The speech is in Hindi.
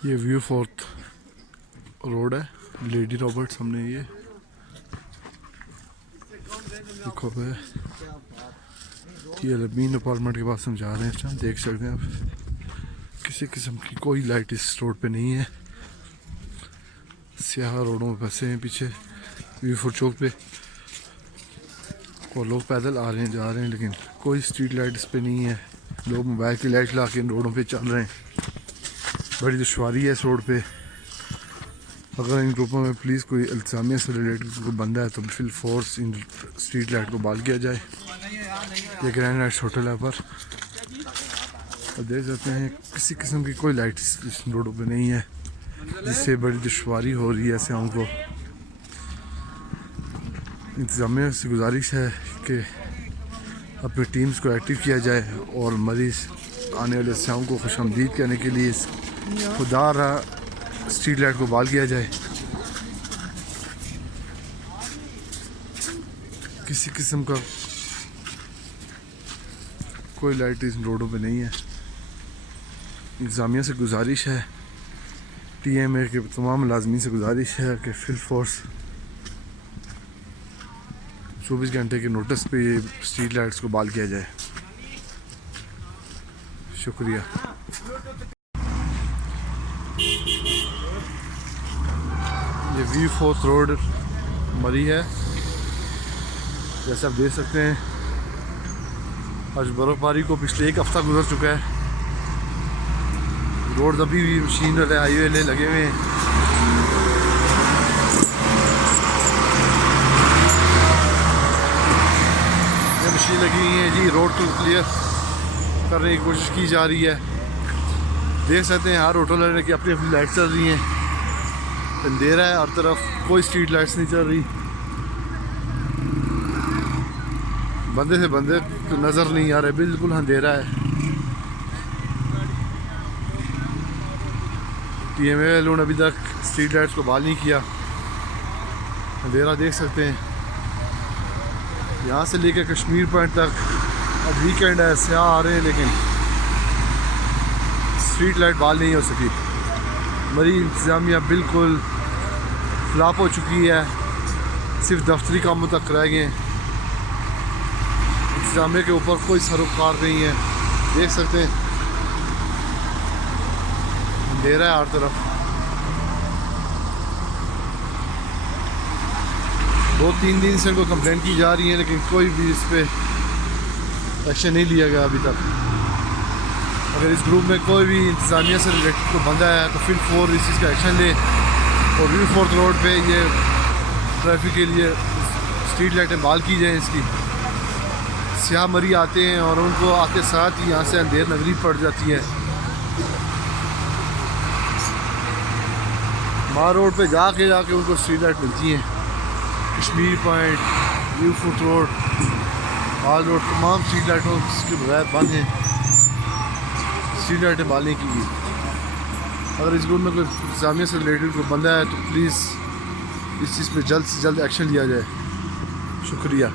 ये व्यू फोर्थ रोड है, लेडी रॉबर्ट्स। हमने ये देखो है, ये लबीन अपार्टमेंट के पास हम जा रहे हैं इस टाइम। देख सकते हैं आप, किसी किस्म की कोई लाइट इस रोड पे नहीं है। स्याह रोडों में फंसे हैं पीछे व्यू फोर्थ चौक पे, और लोग पैदल आ रहे हैं जा रहे हैं, लेकिन कोई स्ट्रीट लाइट इस पे नहीं है। लोग मोबाइल की लाइट ला के इन रोडों पे चल रहे हैं। बड़ी दुश्वारी है इस रोड पे। अगर इन ग्रुपों में प्लीज़ कोई इंतजामिया से रिलेटेड कोई बंदा है तो fill force in street light को बहाल किया जाए। ये ग्रैंड लाइट्स होटल है पर, और देख सकते हैं किसी किस्म की कोई लाइट इस रोडों पे नहीं है, जिससे बड़ी दुश्वारी हो रही है स्याहों को। इंतजामिया से गुजारिश है कि अपनी टीम्स को एक्टिव किया जाए और मरीज आने वाले स्याहों को खुशामदीद करने के लिए खुदा स्ट्रीट लाइट को बहाल किया जाए। किसी किस्म का कोई लाइट इन रोडों पे नहीं है। इंतजामिया से गुजारिश है, TMA के तमाम मुलाजमीन से गुजारिश है कि फिल फोर्स 24 घंटे के नोटिस पे ये स्ट्रीट लाइट्स को बहाल किया जाए। शुक्रिया। ये व्यू फोर्थ रोड मरी है, जैसे आप देख सकते हैं। आज बर्फबारी को पिछले एक हफ्ता गुजर चुका है। रोड अभी भी मशीन वाले हाईवे लगे हुए हैं। ये मशीन लगी हुई है जी, रोड को क्लियर करने की कोशिश की जा रही है। देख सकते हैं हर होटल वाले की अपनी अपनी लाइट चल रही हैं। अंधेरा है, हर तरफ कोई स्ट्रीट लाइट्स नहीं चल रही। बंदे से बंदे तो नज़र नहीं आ रहे, बिल्कुल अंधेरा है। TMA वालों ने अभी तक स्ट्रीट लाइट्स को बहाल नहीं किया। अंधेरा देख सकते हैं, यहाँ से लेकर कश्मीर पॉइंट तक। अब वीकेंड है, स्याह आ रहे हैं, लेकिन स्ट्रीट लाइट बहाल नहीं हो सकी। मरी इंतजामिया बिल्कुल फ्लॉप हो चुकी है, सिर्फ दफ्तरी कामों तक रह गए। इंतजामिया के ऊपर कोई सरोकार नहीं है। देख सकते हैं अंधेरा है हर तरफ। 2-3 दिन से इनको कंप्लेंट की जा रही है, लेकिन कोई भी इस पर एक्शन नहीं लिया गया अभी तक। अगर इस ग्रुप में कोई भी इंतजामिया से रिलेटेड कोई बंदा है तो फिर 4 इस चीज़ का एक्शन ले, और व्यू फोर्थ रोड पे ये ट्रैफिक के लिए स्ट्रीट लाइटें बहाल की जाएँ इसकी। स्याह मरी आते हैं और उनको आते साथ ही यहाँ से अंधेर नगरी पड़ जाती है। मार रोड पे जाके उनको स्ट्रीट लाइट मिलती हैं। Kashmir point, view fourth road, hall road, तमाम स्ट्रीट लाइटों के बगैर बंद हैं। स्ट्रीट लाइटें बहाल की गई। अगर इस ग्रुप में कोई इंतजामिया से रिलेटेड कोई बंदा है तो प्लीज़ इस चीज़ पे जल्द से जल्द एक्शन लिया जाए। शुक्रिया।